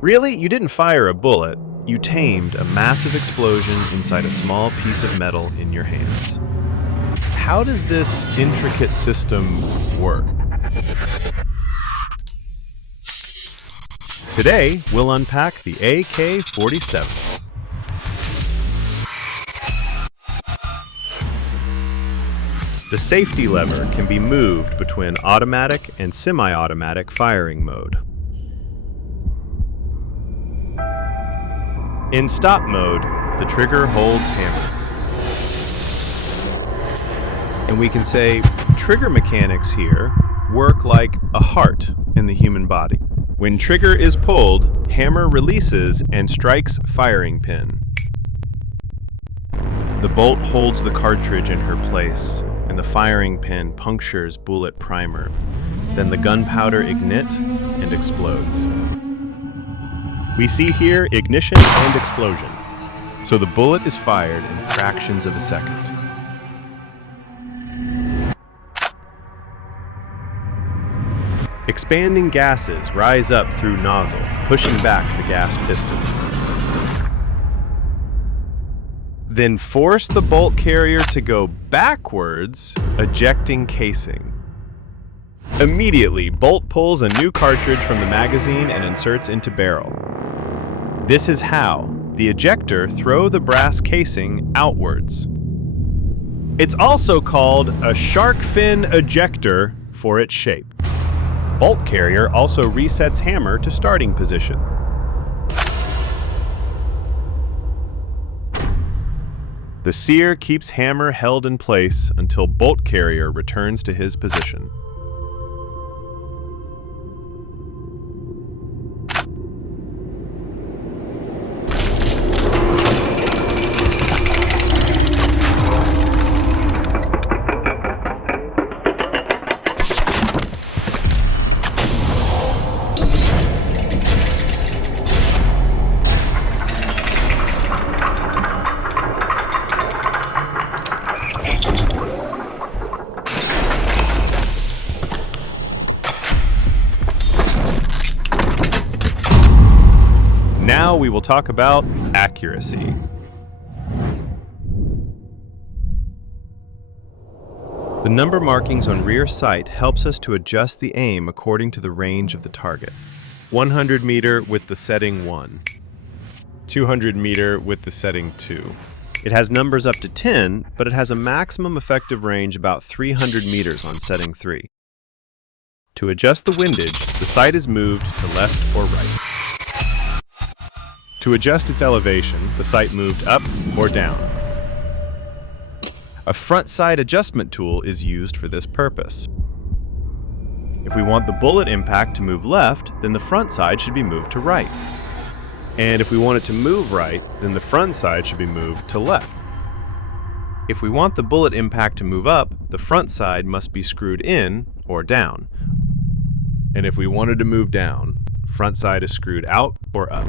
Really? You didn't fire a bullet. You tamed a massive explosion inside a small piece of metal in your hands. How does this intricate system work? Today, we'll unpack the AK-47. The safety lever can be moved between automatic and semi-automatic firing mode. In stop mode, the trigger holds hammer. And we can say trigger mechanics here work like a heart in the human body. When trigger is pulled, hammer releases and strikes firing pin. The bolt holds the cartridge in her place, and the firing pin punctures bullet primer. Then the gunpowder ignites and explodes. We see here ignition and explosion. So the bullet is fired in fractions of a second. Expanding gases rise up through nozzle, pushing back the gas piston. Then force the bolt carrier to go backwards, ejecting casing. Immediately, bolt pulls a new cartridge from the magazine and inserts into barrel. This is how the ejector throws the brass casing outwards. It's also called a shark fin ejector for its shape. Bolt carrier also resets hammer to starting position. The sear keeps hammer held in place until bolt carrier returns to his position. Now we will talk about accuracy. The number markings on rear sight helps us to adjust the aim according to the range of the target. 100 meter with the setting 1. 200 meter with the setting 2. It has numbers up to 10, but it has a maximum effective range about 300 meters on setting 3. To adjust the windage, the sight is moved to left or right. To adjust its elevation, the sight moved up or down. A front sight adjustment tool is used for this purpose. If we want the bullet impact to move left, then the front side should be moved to right. And if we want it to move right, then the front side should be moved to left. If we want the bullet impact to move up, the front side must be screwed in or down. And if we wanted to move down, front side is screwed out or up.